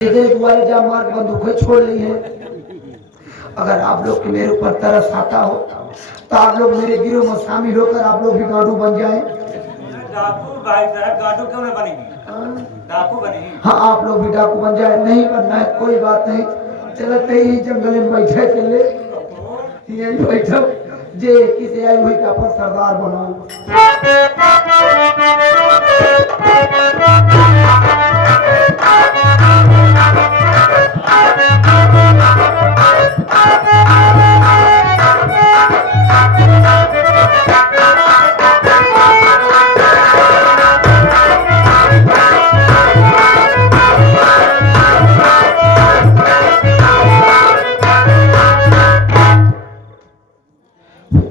तुम्हारी जब मार्ग बंदूकें छोड़ ली है। अगर आप लोग के मेरे ऊपर तरस आता हो तो आप लोग मेरे गिरोह में शामिल होकर आप लोग भी गाड़ू बन जाए। डाकू भाई साहब, गाड़ू क्यों नहीं बनेगी? डाकू बनेगी। हाँ, आप लोग भी डाकू बन जाए। नहीं बनना है कोई बात नहीं, चलते ही जंगल में बैठे चले, यही बैठो जे किसी आई हुई का पर सरदार बनाओ।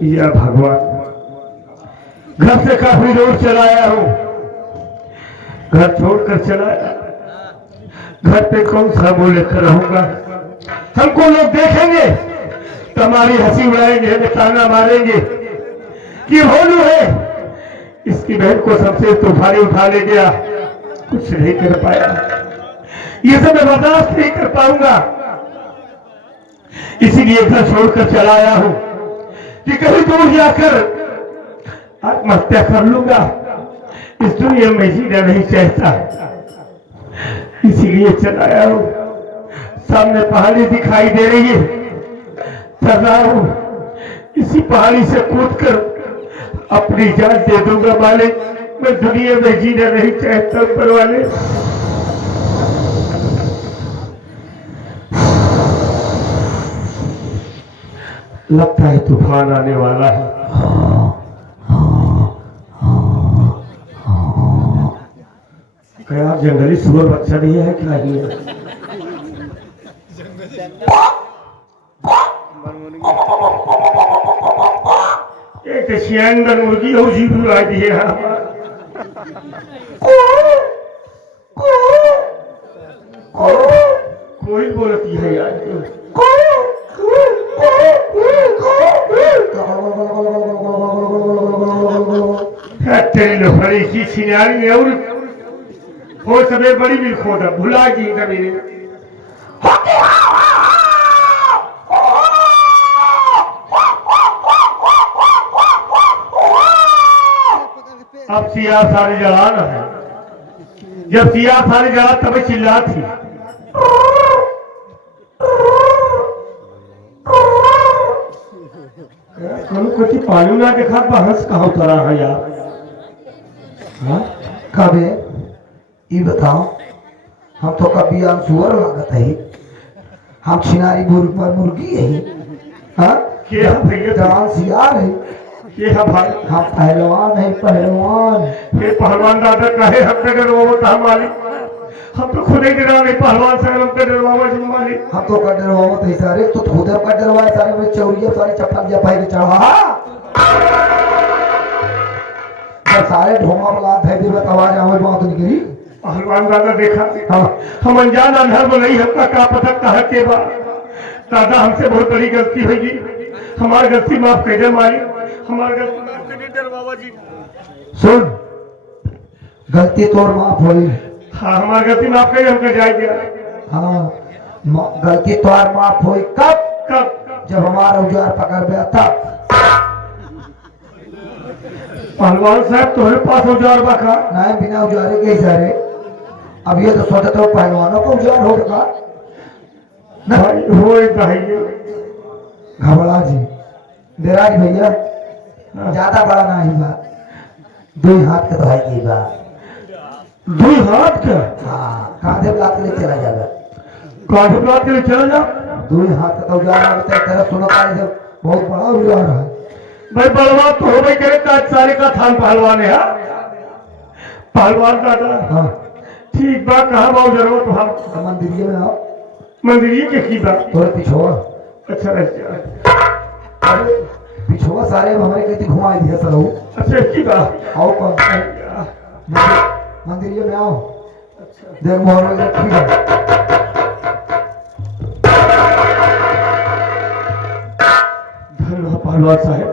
या भगवान, घर से काफी दूर चलाया हूँ, घर छोड़कर चलाया। घर पे कौन सा मुंह लेकर रहूंगा? हमको लोग देखेंगे तो हमारी हंसी उड़ाएंगे, हमें ताना मारेंगे कि भोलू है, इसकी बहन को सबसे तूफानी उठा ले गया, कुछ नहीं कर पाया। ये सब मैं बर्दाश्त नहीं कर पाऊंगा, इसीलिए घर छोड़कर चलाया हूँ कि कहीं दूर जाकर आत्महत्या कर लूंगा। इस दुनिया में जीना नहीं चाहता, इसीलिए चलाया हूं। सामने पहाड़ी दिखाई दे रही है, चल रहा हूं, इसी पहाड़ी से कूदकर अपनी जान दे दूंगा मालिक। मैं दुनिया में जीना नहीं चाहता ऊपर वाले। लगता है तूफान आने वाला है। क्या जंगली सुअर बच्चा दिया है क्या? एक सियांडन मुर्गी हो जी भी आ दी है। कोई बोलती है यार, तेरी लोहड़ी की सिनारी में और वो सबे बड़ी भी खोदा भुला गई कभी ने। अब सिया सारी जलान है, जब सिया सारी जला तब चिल्ला थी। कुछ पानी ना देखा बहस कहाँ उतरा है यार? हाँ कबे ये बताओ, हम तो कभी हम सुअर लागत है, हम छिनारी पर मुर्गी है। हाँ क्या भैया जवान सियार है, ये भाई हम पहलवान है, पहलवान। ये पहलवान दादा कहे हम पे डरवावो था मालिक, हम तो खुद ही डरा नहीं पहलवान से, हम पे डरवावो जी मालिक। हम तो कर डरवावत है सारे, तो खुद कर डरवाए सारे में चौरिया सारे चप्पल जपाई के चढ़ा सारे ढोंगा बला थे दिवत आवाज आवे बात निकली। पहलवान दादा देखा हम अनजान अनहर में नहीं, हमका का पता कहा के बा। दादा हमसे बहुत बड़ी गलती होगी, हमारी गलती माफ कर दे मालिक, हमारी गलती माफ कर दे डरवावा जी। सुन, गलती तोर माफ होई। हाँ हमारी गलती माफ कर दे, हमका जाएगा। हाँ गलती तोर माफ होई कब? कब? जब हमारा औजार पकड़ गया तब। पहलवान साहब तुम्हारे पास औजार बका? नहीं, बिना औजारे के सारे। अब ये तो सोचते हो पहलवानों को औजार होगा भाई, हो भाई घबरा जी देराज भैया, ज्यादा बड़ा नहीं बा, 2 हाथ के दवाई की बा। 2 हाथ का? हाँ, कांधे पे लात ले चला जाएगा, कांधे पे लात के लिए चला जा। 2 हाथ का औजार होता है, तेरा सुनो का बहुत बड़ा औजार है भाई। बलवान तो हो गई करे, सारे का थान पहलवान है। पहलवान दादा हाँ ठीक बा, कहाँ बाऊ जरूर तो हम मंदिर में आओ। मंदिर के की बात? थोड़ा पिछुआ। अच्छा अरे पिछुआ सारे हमारे कहती घुमाई दिया सर। अच्छा की बात? आओ कौन मंदिर में आओ। देख मोहर वगैरह ठीक है। पहलवान साहब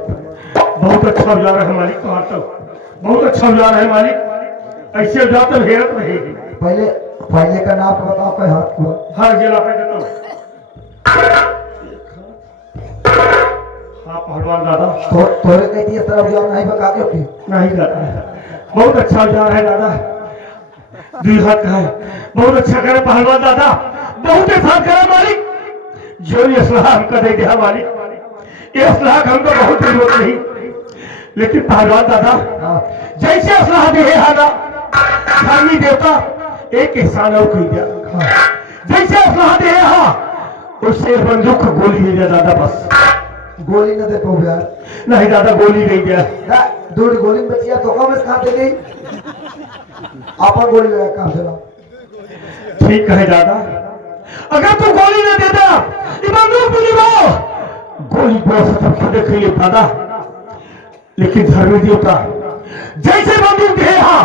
बहुत अच्छा औजार है मालिक, तुम्हारा तो बहुत अच्छा औजार है मालिक, ऐसे औजार तो हेरत रहेगी। पहले पहले का नाम तो बताओ कोई हाथ को। हाँ जिला पे देता हूँ। हाँ पहलवान दादा। तो तोरे कहती है तरफ जाओ नहीं बता दो कि नहीं दादा, बहुत अच्छा औजार है दादा, 2 हाथ का है, बहुत अच्छा करे पहलवान दादा, बहुत अच्छा करे मालिक। जो ये सलाह हमको दे दिया मालिक, ये सलाह हमको बहुत जरूरत नहीं, लेकिन पहलवान दादा जैसे सलाह दे है ना धर्मी देवता एक एहसान और कर दिया, जैसे सलाह दे हाँ उससे बंदूक को गोली दे दिया दादा, बस गोली न दे पाओ यार। नहीं दादा गोली नहीं दिया। दूर गोली में बचिया तो कम से खाते नहीं आपा गोली लगा काम चला। ठीक है दादा, अगर तू गोली न देता ये बंदूक भी निभाओ, गोली बहुत सबसे देखिए दादा, लेकिन धर्मी देवता जैसे बंदूक दे हाँ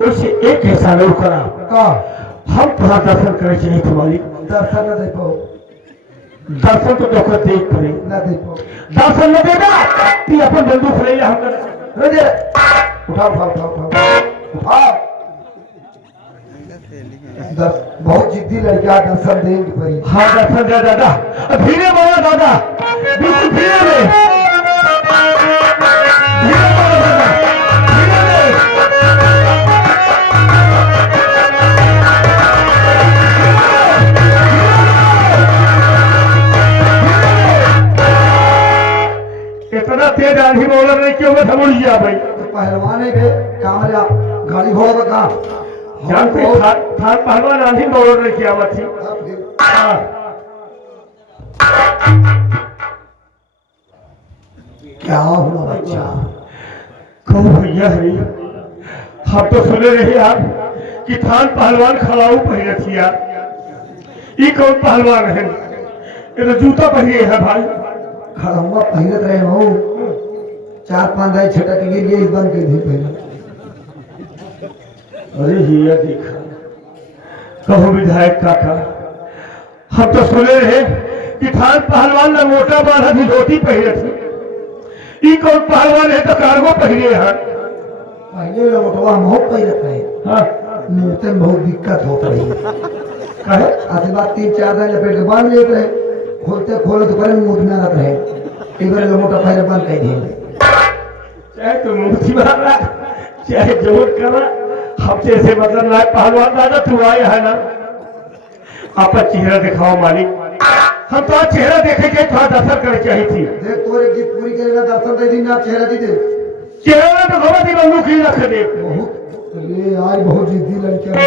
उससे एक ऐसा नहीं करा का हम थोड़ा दर्शन करे चाहिए तुम्हारी। दर्शन न दे पाओ, दर्शन तो देखो देख पड़े, न दे पाओ। दर्शन न देगा तू अपन बंदूक ले हम उठाओ उठाओ उठाओ उठाओ। बहुत जिद्दी लड़का दर्शन देंगे परी। हाँ दर्शन दे दादा, धीरे बोलो दादा, बिल्कुल धीरे में, धीरे बोलो दादा, धीरे में। इतना तेज आंधी बोल रहे क्यों मैं समझ गया भाई। तो पहलवान है बे कामरा गाड़ी घोड़ा का काम जानते थान पहलवान आंधी बोल रहे क्या बात थी। हाँ। क्या हुआ बच्चा? कहो भैया है, हम तो सुने रहे यार कि थान पहलवान खड़ाऊ पहने थी यार, ये कौन पहलवान है? ये तो जूता पहने है भाई। खड़ाऊंगा पहनत रहे हो 4-5 दाई छटक गिर गए इस बन के भी पहले। अरे हिया देखा, कहो विधायक काका, हम तो सुने रहे कि थान पहलवान ने मोटा बांधा भी धोती पहने थी, ये कौन पहलवान है तो कार्गो पहने है। पहले लौटवा बहुत पहनत रहे। हाँ मुँहते में बहुत दिक्कत होता रही कहे आधी बात 3-4 दिन लपेट के बांध लेते रहे, खोलते खोले तो करे मुँह में रहता है, एक बार मोटा पहले बंद कर दिए। चाहे तो मूर्ति मारा चाहे जोर करा, हमसे ऐसे मतलब ना पहलवान दादा तू आए है ना, आपका चेहरा दिखाओ मालिक, हम तो चेहरा देखे के थोड़ा दर्शन करे चाहिए थी। देख तोरे की पूरी करेगा दर्शन दे दिन ना चेहरा दी दे चेहरा तो भगवत ही बंदूक ही रख दे। बहुत ये आज बहुत जिद्दी लड़का है।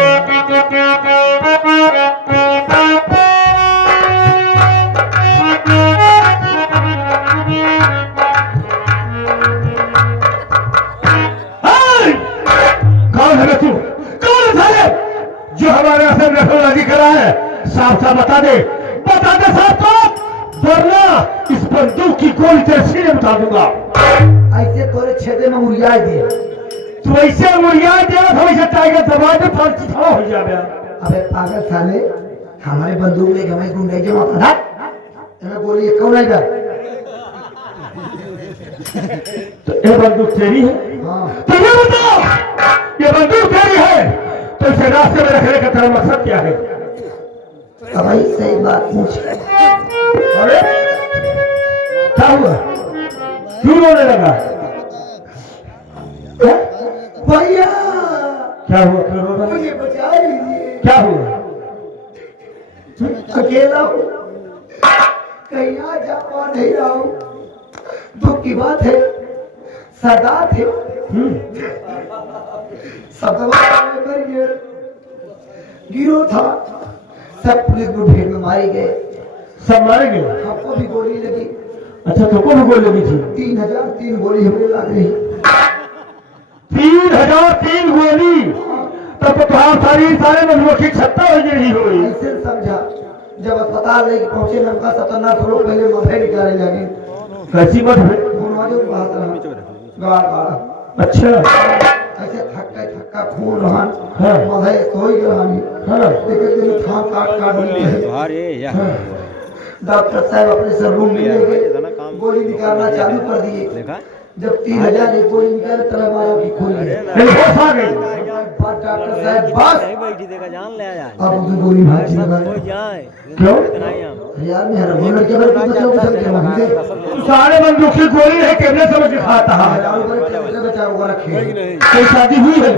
कौन है तू? कौन है जो हमारे असर नखलबाजी करा है? साफ साफ बता दे साफ साफ, वरना इस बंदूक की गोली तेरे सीने में उतार दूंगा। ऐसे तोरे छेदे में उड़िया दे। तू ऐसे मुड़िया दे तो ऐसे टाइगर दबाए तो फांसी छाव हो जाए। अबे पागल साले, हमारे बंदूक लेके हमें गुंडे के वहां था मैं बोली कौन है इधर? तो ये बंदूक तेरी है? हाँ तो ये बताओ, ये बंदूक तेरी है तो इसे रास्ते में रखने का तेरा मकसद क्या है? अब भाई सही बात पूछ। अरे क्या हुआ, क्यों रोने लगा? भैया क्या हुआ, क्यों रो रहा? मुझे बचा लीजिए, क्या हुआ? अकेला हूँ, कहीं आ जा पा नहीं रहा हूँ। दुख की बात है, सरदार थे सतवा मर गए, गिरो था, सब पुलिस मुठभेड़ में मारे गए। सब मारे गए? हमको भी गोली लगी। अच्छा तुमको भी गोली लगी थी? 3003 गोली हमें लग रही। 3003 गोली? तब तो तुम्हारा शरीर सारे मधुमक्खी छत्ता हो रही हुई। ऐसे समझा, जब अस्पताल लेके पहुंचे नमका 77 लोग पहले मथे निकाले लगे। कैसी मत है? अच्छा ऐसे थक्का खून रहन हाँ। मधे सोई रहनी। हाँ। लेकिन थां काट ली। डॉक्टर साहब अपने से रूम में ले गए, गोली निकालना चालू कर दिए। जब 3000 एक गोली निकाले तब हमारा भी खोल गया। होश आ गई? बात डॉक्टर साहब बस नहीं बैठी देखा जान ले जाए अब तो गोली मार दी हो जाए क्यों? इतना ही हम यार मेरा बोल के बारे में बचाओ सब के वहां से सारे बंदूक की गोली है केवले समझ के खाता है मेरा ऊपर के बचाओ को रखे कोई शादी हुई है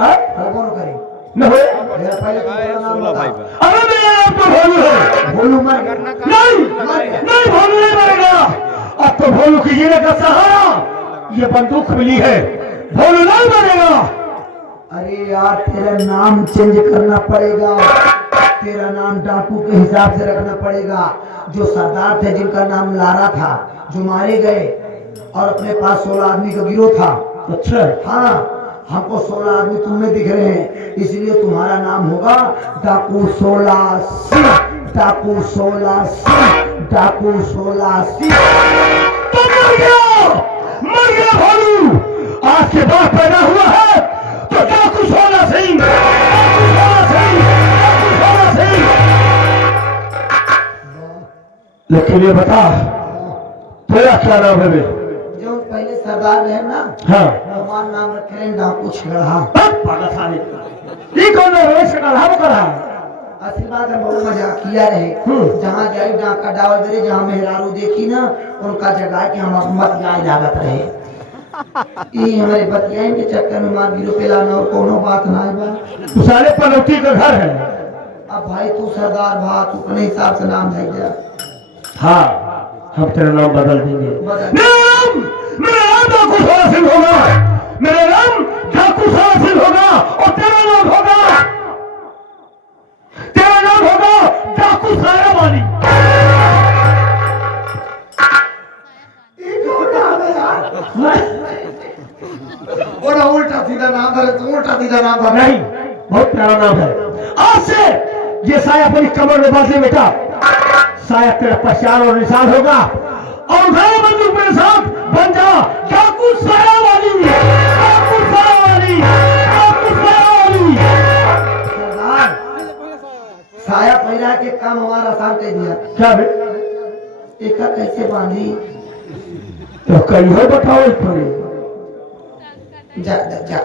हाँ? कौन करे न हो मेरा पहले नाम बता अरे मेरा नाम तो भोलू है बोलू मर नहीं नहीं भोलू नहीं मरेगा अब तो भोलू की जीने का सहारा ये बंदूक मिली है भोलू नहीं मरेगा अरे यार तेरा नाम चेंज करना पड़ेगा तेरा नाम डाकू के हिसाब से रखना पड़ेगा जो सरदार थे जिनका नाम लारा था जो मारे गए और अपने पास 16 आदमी का गिरोह था अच्छा हाँ हमको 16 आदमी तुम्हें दिख रहे हैं इसलिए तुम्हारा नाम होगा डाकू 16 सिंह डाकू 16 सिंह डाकू 16 सिंह तो मर गया भोलू आज के बाद पैदा हुआ है तो डाकू 16 सिंह डाकू 16 सिंह डाकू 16 सिंह लेकिन ये बता तेरा क्या नाम है बे? जो पहले सरदार रहे ना हाँ हमारा नाम रखे हैं डाकू छिगड़ा पागल साले ये कौन है रोज का हम कर रहा असली बात है बहुत मजाकिया रहे जहाँ जाए डाका डावल दे जहाँ मेहरारू देखी ना उनका जगह कि हम मत जाए लागत रहे ये हमारे बतियाएं के चक्कर में मार गिरो पेलाना और कोनो बात ना है बा तू साले पनौती का घर है अब भाई तू सरदार भा तू अपने हिसाब से नाम दे जा हाँ हम तेरा नाम बदल देंगे बदल। मेरा नाम डाकू 16 सिंह होगा मेरा नाम डाकू 16 सिंह होगा और तेरा नाम होगा डाकू साया वाली बड़ा उल्टा सीधा नाम धरे तू उल्टा सीधा नाम धरे नहीं बहुत प्यारा नाम है आज से ये साया अपनी कमर में बांध ले बेटा साया तेरा पहचान और निशान होगा और उठाए बंदूक मेरे साथ बन जा डाकू साया वाली डाकू साया वाली डाकू साया वाली सरदार साया पहला के काम हमारा आसान कर दिया क्या बे एक कैसे बांधी तो कहीं हो बताओ इस पर जा जा, जा।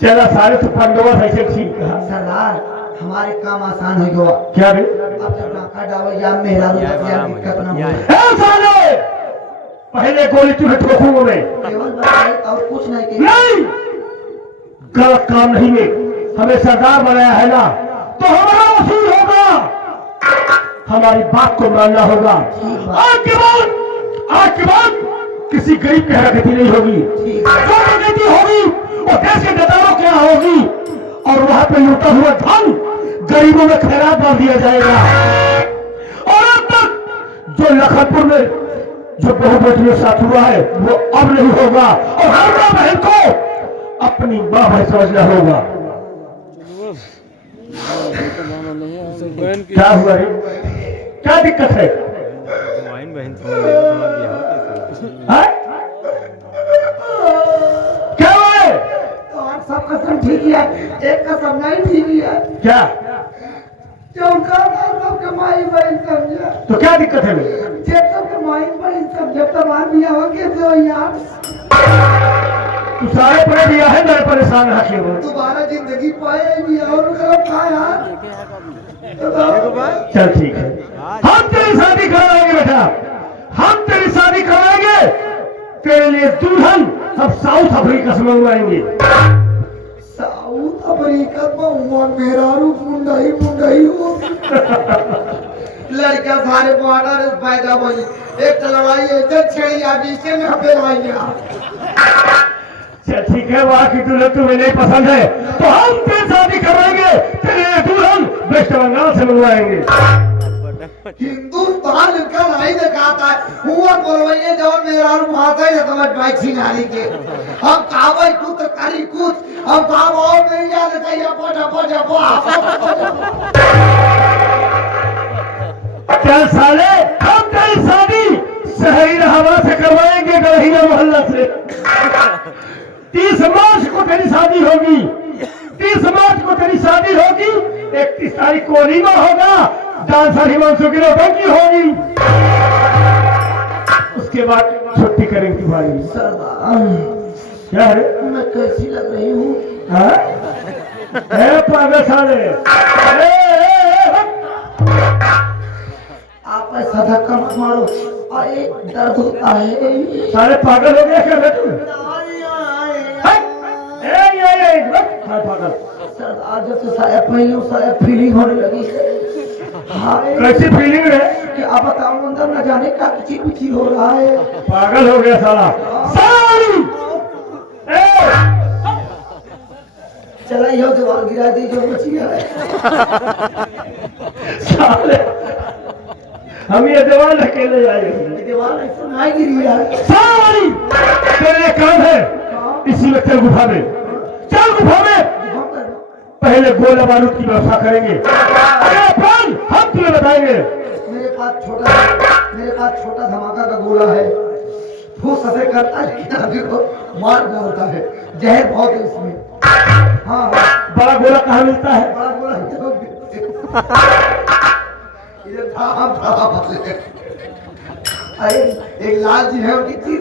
चला सारे तो पंडवा ऐसे ठीक कहा सरदार हमारे काम आसान हो गया क्या बे अब जब नाका डावल या मेहरारू बतिया दिक्कत ना हो ए साले पहले गोली तुम्हें ठोकूंगा मैं केवल बताइए और कुछ नहीं के नहीं गलत काम नहीं है हमें सरदार बनाया है ना तो हमारा वसूल होगा हमारी बात को मानना होगा आज के बाद किसी गरीब की हरकती नहीं होगी जो हरकती होगी वो देश के नेताओं के यहाँ होगी और वहां पे लूटा हुआ धन गरीबों में खैरात डाल दिया जाएगा और अब तक जो लखनपुर में जो बहु बेटियों के साथ हुआ है वो अब नहीं होगा और हर माँ बहन को अपनी माँ भाई समझना होगा क्या हुआ है क्या दिक्कत है बहन समझ लेगा हमारा बिहार हाँ? क्या हुआ है तो आप सब कसम ठीक है एक कसम नहीं ठीक है क्या जो उनका सबके माई बहन समझा तो क्या दिक्कत है बे? जब सबके माई बहन समझा तो मान दिया हो कैसे हो यार तू सारे पड़े दिया है मेरे परेशान रखे हो दोबारा जिंदगी पाए भी और उनका था यार चल ठीक है हम तेरी शादी कराएंगे बेटा हम तेरी शादी कराएंगे तेरे लिए दुल्हन हम साउथ अफ्रीका से मंगवाएंगे साउथ अफ्रीका में मेहरारू मुंडाई मुंडाई हो लड़का सारे बॉर्डर पैदा हो एक लड़ाई है छेड़ी अभी से में हमें चल ठीक है वहाँ की दुल्हन तुम्हें नहीं पसंद है तो हम तेरी शादी कराएंगे तेरे लिए दुल्हन वेस्ट बंगाल से मंगवाएंगे हिंदुस्तान का नहीं दिखाता है हुआ बोलवाइए जब मेरा भाषा है समझ पाई छिनारी के हम कावई कुछ करी कुछ हम काम और नहीं याद है पटा चल साले हम तेरी शादी शहरी हवा से करवाएंगे गढ़ीना मोहल्ला से 30 मार्च को तेरी शादी होगी 30 मार्च को तेरी शादी होगी 31 तारीख को वलीमा होगा डांसर हिमांशु की रोटी होगी उसके बाद छुट्टी करेंगे तुम्हारी क्या है? मैं कैसी लग रही हूँ? हाँ? ए पागल साले! आप ऐसा धक्का मत मारो, अरे दर्द होता है। सारे पागल हो गया क्या बे तू? पागल सर आज जब से साया पहनी हूँ, साया फीलिंग होने लगी है। हाय कैसी फीलिंग है? कि आप बताओ अंदर न जाने का किचिर पिचिर हो रहा है। पागल हो गया साला साली! चला यह दीवार गिरा दी जो बची है। साले हम ये दीवार अकेले जाएंगे। ये दीवार ऐसे नहीं गिरी है। साली तेरे काम है इसी में चल गुफा में, चल गुफा में। पहले गोला बारूद की व्यवस्था करेंगे, प्लान हम तुम्हें बताएंगे। मेरे पास छोटा धमाका का गोला है, फूस ऐसे करता है लेकिन आदमी को मार डालता है, जहर बहुत है इसमें। हाँ बड़ा गोला कहाँ मिलता है? बड़ा गोला इधर अरे एक लाल जी है उनकी चीज